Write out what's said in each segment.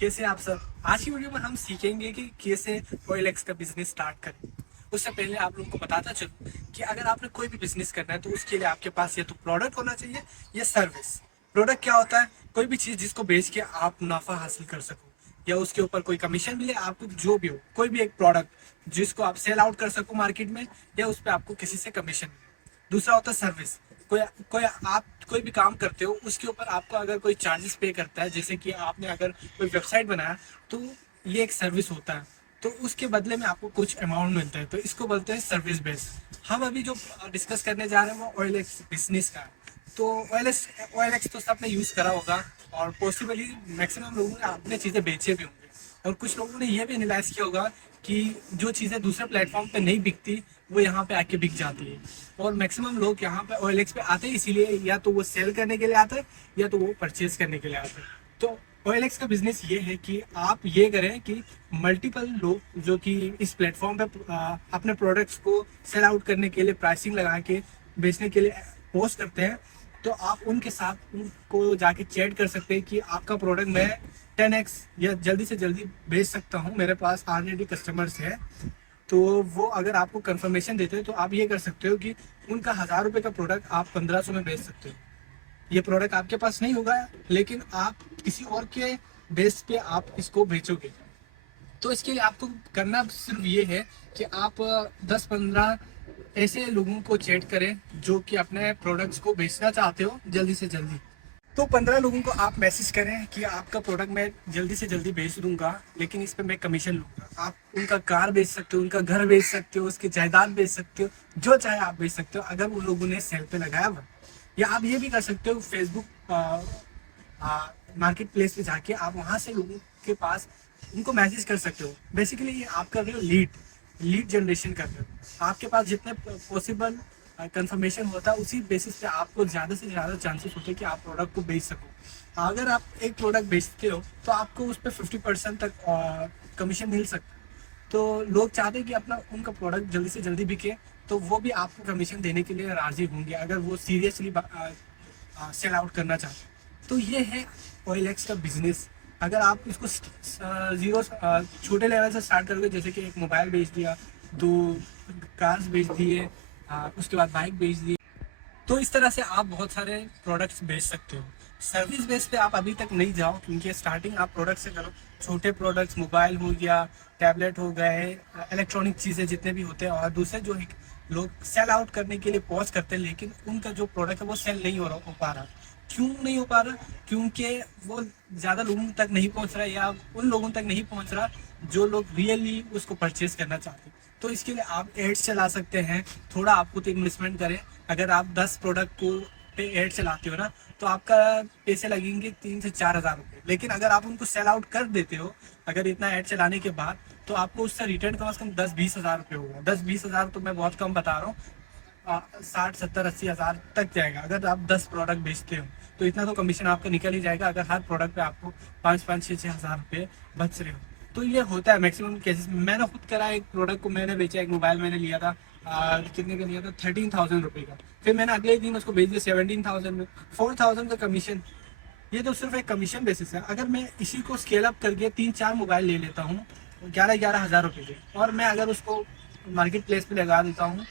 कैसे आप सब। आज की वीडियो में हम सीखेंगे कि कैसे OLX का बिजनेस स्टार्ट करें। उससे पहले आप लोगों को बताता चलूं कि अगर आपने कोई भी बिजनेस करना है तो उसके लिए आपके पास या तो प्रोडक्ट होना चाहिए या सर्विस। प्रोडक्ट क्या होता है? कोई भी चीज़ जिसको बेच के आप मुनाफा हासिल कर सको या उसके ऊपर कोई कमीशन मिले आपको, जो भी हो, कोई भी एक प्रोडक्ट जिसको आप सेल आउट कर सको मार्केट में या उस पर आपको किसी से कमीशन मिले। दूसरा होता है सर्विस। कोई कोई आप कोई भी काम करते हो उसके ऊपर आपको अगर कोई चार्जेस पे करता है, जैसे कि आपने अगर कोई वेबसाइट बनाया तो ये एक सर्विस होता है, तो उसके बदले में आपको कुछ अमाउंट मिलता है, तो इसको बोलते हैं सर्विस बेस। हम अभी जो डिस्कस करने जा रहे हैं वो OLX बिजनेस का है। तो OLX तो सबने यूज़ करा होगा और पॉसिबली मैक्सिमम लोगों ने अपने चीज़ें बेचे भी होंगे, और कुछ लोगों ने यह भी एनालाइज किया होगा कि जो चीज़ें दूसरे प्लेटफॉर्म पे नहीं बिकती वो यहाँ पे आके बिक जाती है। और मैक्सिमम लोग यहाँ पे OLX पे आते हैं इसीलिए, या तो वो सेल करने के लिए आते हैं या तो वो परचेज करने के लिए आते हैं। तो OLX का बिजनेस ये है कि आप ये करें कि मल्टीपल लोग जो कि इस प्लेटफॉर्म पे अपने प्रोडक्ट्स को सेल आउट करने के लिए प्राइसिंग लगा के बेचने के लिए पोस्ट करते हैं, तो आप उनके साथ उनको जाके चैट कर सकते हैं कि आपका प्रोडक्ट मैं 10x या जल्दी से जल्दी बेच सकता हूँ, मेरे पास ऑलरेडी कस्टमर्स है। तो वो अगर आपको कंफर्मेशन देते हैं तो आप ये कर सकते हो कि उनका 1000 रुपये का प्रोडक्ट आप 1500 में बेच सकते हो। ये प्रोडक्ट आपके पास नहीं होगा लेकिन आप किसी और के बेस पे आप इसको बेचोगे। तो इसके लिए आपको करना सिर्फ ये है कि आप 10-15 ऐसे लोगों को चैट करें जो कि अपने प्रोडक्ट्स को बेचना चाहते हो जल्दी से जल्दी। तो 15 लोगों को आप मैसेज करें कि आपका प्रोडक्ट मैं जल्दी से जल्दी बेच दूंगा, लेकिन इस पर मैं कमीशन लूंगा। आप उनका कार बेच सकते हो, उनका घर बेच सकते हो, उसकी जायदाद बेच सकते हो, जो चाहे आप बेच सकते हो अगर उन लोगों ने सेल पे लगाया हुआ। या आप ये भी कर सकते हो, फेसबुक मार्केट प्लेस पे जाके आप वहाँ से लोगों के पास उनको मैसेज कर सकते हो। बेसिकली ये आप कर रहे हो लीड लीड जनरेशन कर रहे हो। आपके पास जितने पॉसिबल कंफर्मेशन होता है उसी बेसिस पे आपको ज़्यादा से ज़्यादा चांसेस होते हैं कि आप प्रोडक्ट को बेच सको। अगर आप एक प्रोडक्ट बेचते हो तो आपको उस पर 50% तक कमीशन मिल सकता है। तो लोग चाहते हैं कि अपना उनका प्रोडक्ट जल्दी से जल्दी बिके, तो वो भी आपको कमीशन देने के लिए राजी होंगे अगर वो सीरियसली सेल आउट करना चाहते हैं। तो ये है OLX का बिजनेस। अगर आप इसको जीरो छोटे लेवल से स्टार्ट करोगे, जैसे कि एक मोबाइल बेच दिया, 2 कार्स बेच दिए, उसके बाद बाइक बेच दी, तो इस तरह से आप बहुत सारे प्रोडक्ट्स बेच सकते हो। सर्विस बेस पे आप अभी तक नहीं जाओ क्योंकि स्टार्टिंग आप प्रोडक्ट से करो। छोटे प्रोडक्ट्स, मोबाइल हो गया, टैबलेट हो गए, इलेक्ट्रॉनिक चीज़ें जितने भी होते हैं, और दूसरे जो लोग सेल आउट करने के लिए पहुंच करते हैं लेकिन उनका जो प्रोडक्ट है वो सेल नहीं हो पा रहा। क्यों नहीं हो पा रहा? क्योंकि वो ज़्यादा लोगों तक नहीं पहुंच रहा या उन लोगों तक नहीं पहुंच रहा जो लोग रियली उसको परचेज करना चाहते हैं। तो इसके लिए आप एड्स चला सकते हैं। थोड़ा आपको तो इन्वेस्टमेंट करें। अगर आप 10 प्रोडक्ट को पे एड चलाते हो ना, तो आपका पैसे लगेंगे 3 से 4 हज़ार रुपये। लेकिन अगर आप उनको सेल आउट कर देते हो, अगर इतना ऐड चलाने के बाद, तो आपको उससे रिटर्न कम से कम 10-20 हज़ार रुपये होगा। 10-20 हज़ार तो मैं बहुत कम बता रहा हूँ, 60-70-80 हज़ार तक जाएगा अगर आप 10 प्रोडक्ट बेचते हो। तो इतना तो कमीशन आपका निकल ही जाएगा अगर हर प्रोडक्ट पे आपको 5-5-6-6 हज़ार रुपये बच रहे हो। तो ये होता है मैक्सिमम केसेस में। मैंने खुद करा, एक प्रोडक्ट को मैंने बेचा, एक मोबाइल मैंने लिया था, कितने का लिया था, 13,000 रुपये का। फिर मैंने अगले दिन उसको बेच दिया 17,000 में, 4,000 का कमीशन। ये तो सिर्फ एक कमीशन बेसिस है। अगर मैं इसी को स्केल अप करके 3-4 मोबाइल ले लेता हूँ 11-11 हज़ार रुपये के, और मैं अगर उसको मार्केट प्लेस पे लगा देता हूँ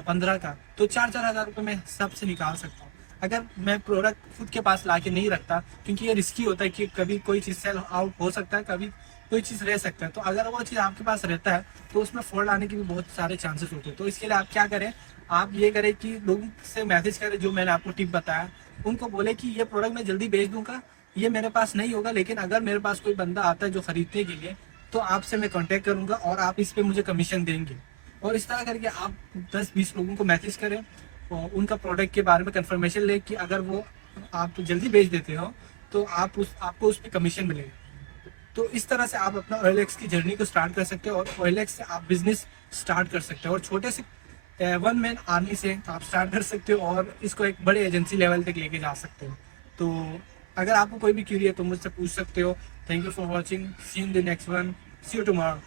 15 का, तो 4-4 हज़ार रुपये मैं सबसे निकाल सकता हूँ। अगर मैं प्रोडक्ट खुद के पास ला के नहीं रखता, क्योंकि ये रिस्की होता है कि कभी कोई चीज़ सेल आउट हो सकता है, कभी कोई चीज़ रह सकता है। तो अगर वो चीज़ आपके पास रहता है तो उसमें फॉल्ट आने के भी बहुत सारे चांसेस होते हैं। तो इसके लिए आप क्या करें, आप ये करें कि लोगों से मैसेज करें, जो मैंने आपको टिप बताया उनको बोले कि ये प्रोडक्ट मैं जल्दी बेच दूंगा, ये मेरे पास नहीं होगा, लेकिन अगर मेरे पास कोई बंदा आता है जो खरीदने के लिए, तो आपसे मैं कांटेक्ट करूंगा और आप इस पे मुझे कमीशन देंगे। और इस तरह करके आप 10-20 लोगों को मैसेज करें और उनका प्रोडक्ट के बारे में कंफर्मेशन ले कि अगर वो आप जल्दी बेच देते हो तो आपको उस पर कमीशन मिलेगा। तो इस तरह से आप अपना OLX की जर्नी को स्टार्ट कर सकते हो और OLX से आप बिजनेस स्टार्ट कर सकते हो, और छोटे से 1 मैन आर्मी से आप स्टार्ट कर सकते हो और इसको एक बड़े एजेंसी लेवल तक लेके जा सकते हो। तो अगर आपको कोई भी क्यूरी है तो मुझसे पूछ सकते हो। Thank you for watching, see you in the next one, see you tomorrow.